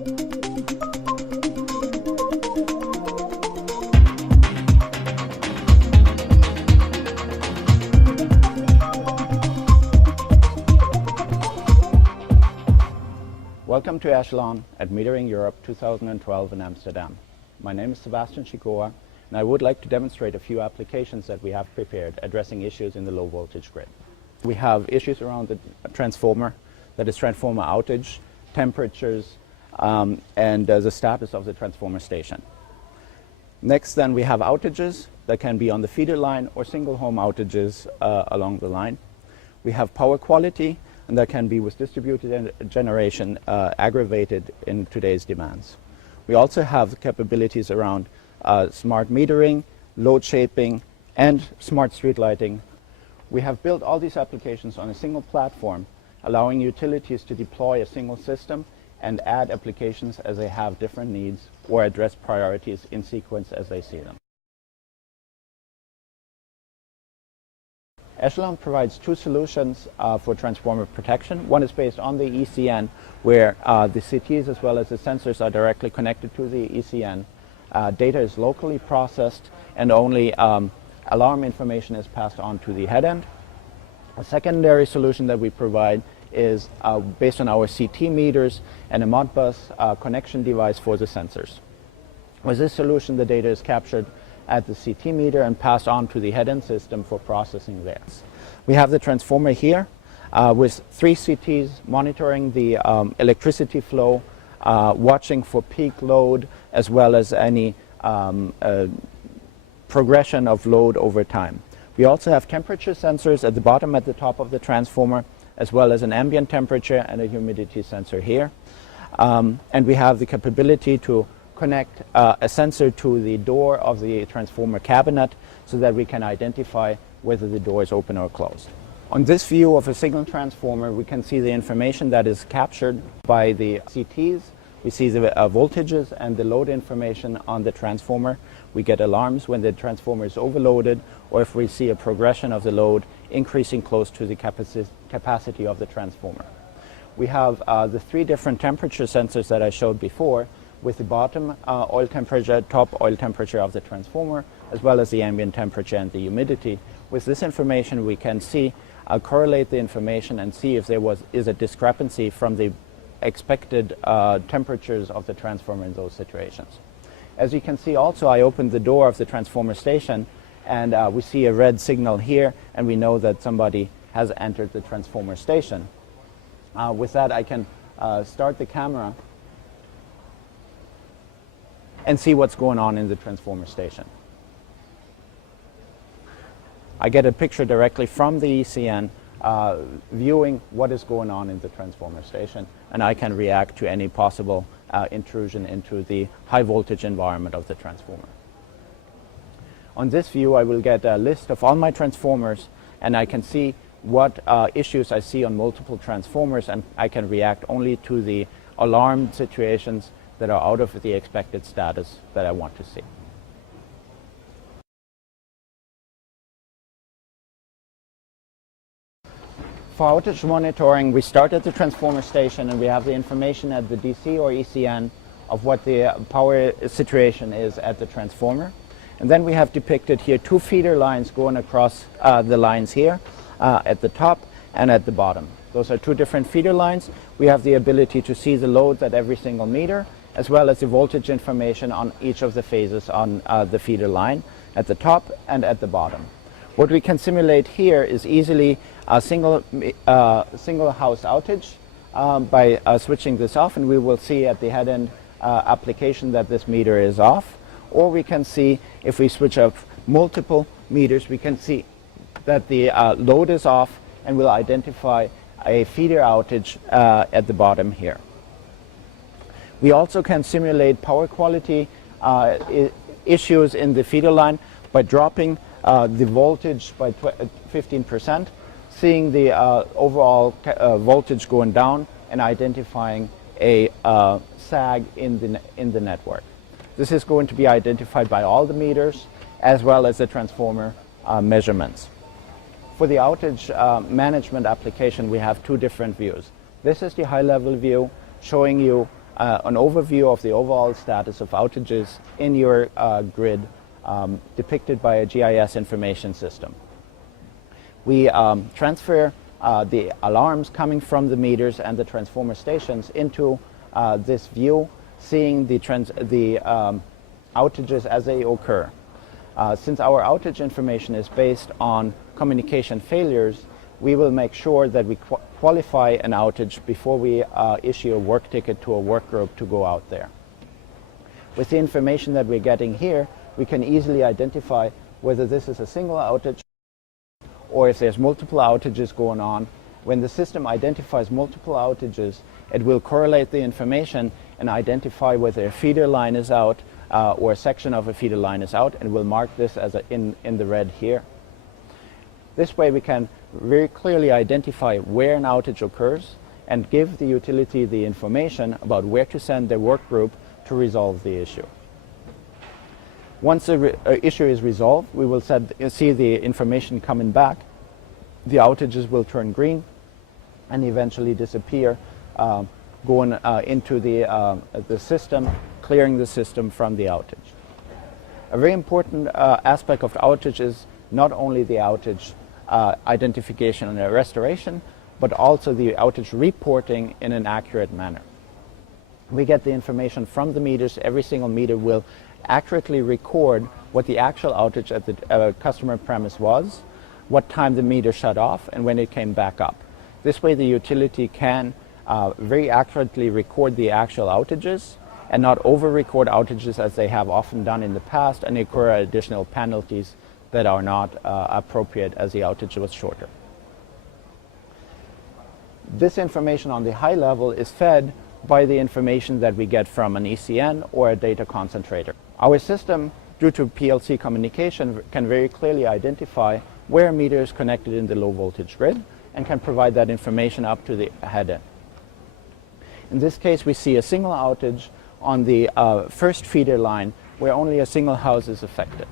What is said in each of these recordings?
Welcome to Echelon at Metering Europe 2012 in Amsterdam. My name is Sebastian Chikoa, and I would like to demonstrate a few applications that we have prepared addressing issues in the low voltage grid. We have issues around the transformer, that is transformer outage, temperatures, and the status of the transformer station. Next then we have outages that can be on the feeder line or single home outages along the line. We have power quality, and that can be with distributed generation aggravated in today's demands. We also have capabilities around smart metering, load shaping, and smart street lighting. We have built all these applications on a single platform, allowing utilities to deploy a single system and add applications as they have different needs or address priorities in sequence as they see them. Echelon provides two solutions for transformer protection. One is based on the ECN, where the CTs as well as the sensors are directly connected to the ECN. Data is locally processed and only alarm information is passed on to the head end. A secondary solution that we provide is based on our CT meters and a Modbus connection device for the sensors. With this solution, the data is captured at the CT meter and passed on to the head-end system for processing there. We have the transformer here with 3 CTs monitoring the electricity flow, watching for peak load as well as any progression of load over time. We also have temperature sensors at the bottom at the top of the transformer, as well as an ambient temperature and a humidity sensor here. And we have the capability to connect a sensor to the door of the transformer cabinet so that we can identify whether the door is open or closed. On this view of a single transformer, we can see the information that is captured by the CTs. We see the voltages and the load information on the transformer. We get alarms when the transformer is overloaded or if we see a progression of the load increasing close to the capacity of the transformer. We have the 3 different temperature sensors that I showed before, with the bottom oil temperature, top oil temperature of the transformer, as well as the ambient temperature and the humidity. With this information, we can see, correlate the information and see if there is a discrepancy from the expected temperatures of the transformer in those situations. As you can see also, I opened the door of the transformer station and we see a red signal here, and we know that somebody has entered the transformer station. With that, I can start the camera and see what's going on in the transformer station. I get a picture directly from the ECN viewing what is going on in the transformer station, and I can react to any possible intrusion into the high voltage environment of the transformer. On this view, I will get a list of all my transformers, and I can see what issues I see on multiple transformers, and I can react only to the alarm situations that are out of the expected status that I want to see. For outage monitoring, we start at the transformer station and we have the information at the DC or ECN of what the power situation is at the transformer. And then we have depicted here 2 feeder lines going across the lines here at the top and at the bottom. Those are 2 different feeder lines. We have the ability to see the loads at every single meter, as well as the voltage information on each of the phases on the feeder line at the top and at the bottom. What we can simulate here is easily a single house outage by switching this off, and we will see at the head-end application that this meter is off. Or we can see, if we switch up multiple meters, we can see that the load is off, and we'll identify a feeder outage at the bottom here. We also can simulate power quality issues in the feeder line by dropping the voltage by 15%, seeing the overall voltage going down, and identifying a sag in the network. This is going to be identified by all the meters as well as the transformer measurements. For the outage management application, we have 2 different views. This is the high-level view showing you an overview of the overall status of outages in your grid depicted by a GIS information system. We transfer the alarms coming from the meters and the transformer stations into this view, seeing the outages as they occur. Since our outage information is based on communication failures, we will make sure that we qualify an outage before we issue a work ticket to a work group to go out there. With the information that we're getting here, we can easily identify whether this is a single outage or if there's multiple outages going on. When the system identifies multiple outages, it will correlate the information and identify whether a feeder line is out or a section of a feeder line is out, and will mark this as in the red here. This way we can very clearly identify where an outage occurs and give the utility the information about where to send their work group to resolve the issue. Once the issue is resolved, we will see the information coming back. The outages will turn green and eventually disappear, going into the system, clearing the system from the outage. A very important aspect of outage is not only the outage identification and restoration, but also the outage reporting in an accurate manner. We get the information from the meters. Every single meter will accurately record what the actual outage at the customer premise was, what time the meter shut off, and when it came back up. This way the utility can very accurately record the actual outages and not over-record outages as they have often done in the past and incur additional penalties that are not appropriate as the outage was shorter. This information on the high level is fed by the information that we get from an ECN or a data concentrator. Our system, due to PLC communication, can very clearly identify where a meter is connected in the low voltage grid and can provide that information up to the header. In this case, we see a single outage on the first feeder line where only a single house is affected.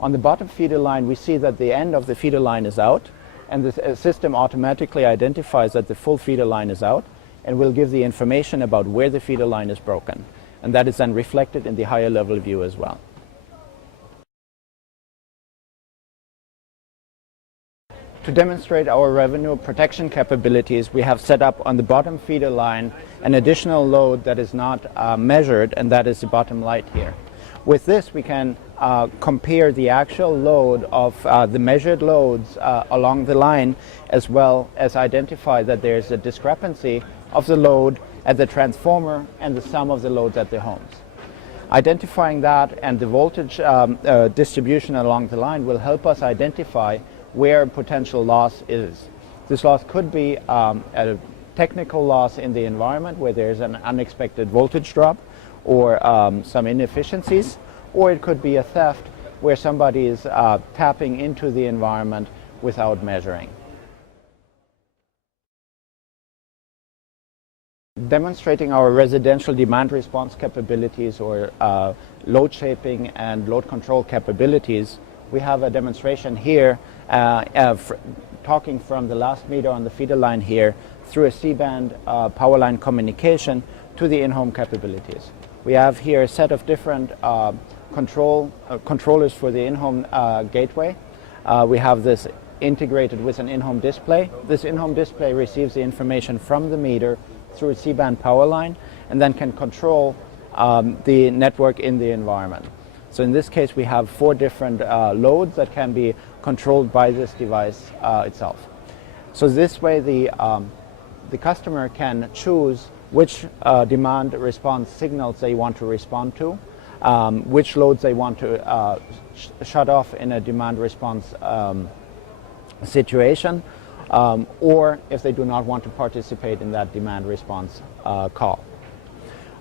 On the bottom feeder line, we see that the end of the feeder line is out, and the system automatically identifies that the full feeder line is out and will give the information about where the feeder line is broken. And that is then reflected in the higher level view as well. To demonstrate our revenue protection capabilities, we have set up on the bottom feeder line an additional load that is not measured, and that is the bottom light here. With this, we can compare the actual load of the measured loads along the line, as well as identify that there's a discrepancy of the load at the transformer and the sum of the loads at the homes. Identifying that and the voltage distribution along the line will help us identify where potential loss is. This loss could be a technical loss in the environment where there's an unexpected voltage drop or some inefficiencies, or it could be a theft where somebody is tapping into the environment without measuring. Demonstrating our residential demand response capabilities or load shaping and load control capabilities, we have a demonstration here talking from the last meter on the feeder line here through a C-band power line communication to the in-home capabilities. We have here a set of different controllers for the in-home gateway. We have this integrated with an in-home display. This in-home display receives the information from the meter through a C-band power line and then can control the network in the environment. So in this case, we have 4 different loads that can be controlled by this device itself. So this way, the customer can choose which demand response signals they want to respond to, which loads they want to shut off in a demand response situation, or if they do not want to participate in that demand response call.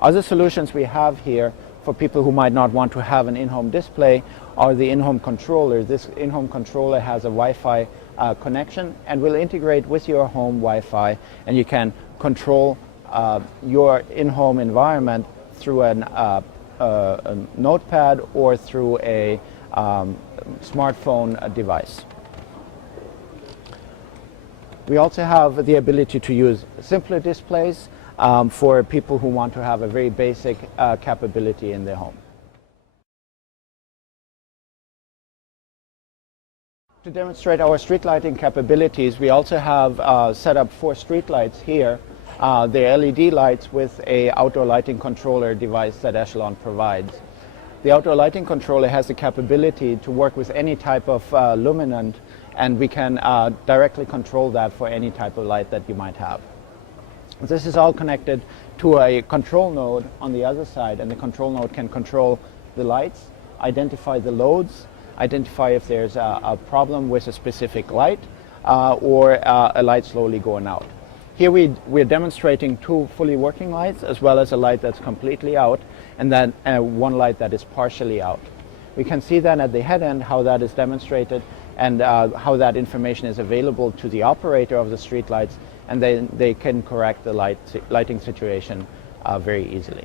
Other solutions we have here for people who might not want to have an in-home display are the in-home controller. This in-home controller has a Wi-Fi connection and will integrate with your home Wi-Fi, and you can control your in-home environment through a notepad or through a smartphone device. We also have the ability to use simpler displays. for people who want to have a very basic capability in their home. To demonstrate our street lighting capabilities, we also have set up 4 street lights here. They're LED lights with an outdoor lighting controller device that Echelon provides. The outdoor lighting controller has the capability to work with any type of luminant, and we can directly control that for any type of light that you might have. This is all connected to a control node on the other side, and the control node can control the lights, identify the loads, identify if there's a problem with a specific light or a light slowly going out. Here we're demonstrating 2 fully working lights as well as a light that's completely out, and then 1 light that is partially out. We can see then at the head end how that is demonstrated and how that information is available to the operator of the street lights, and then they can correct the lighting situation very easily.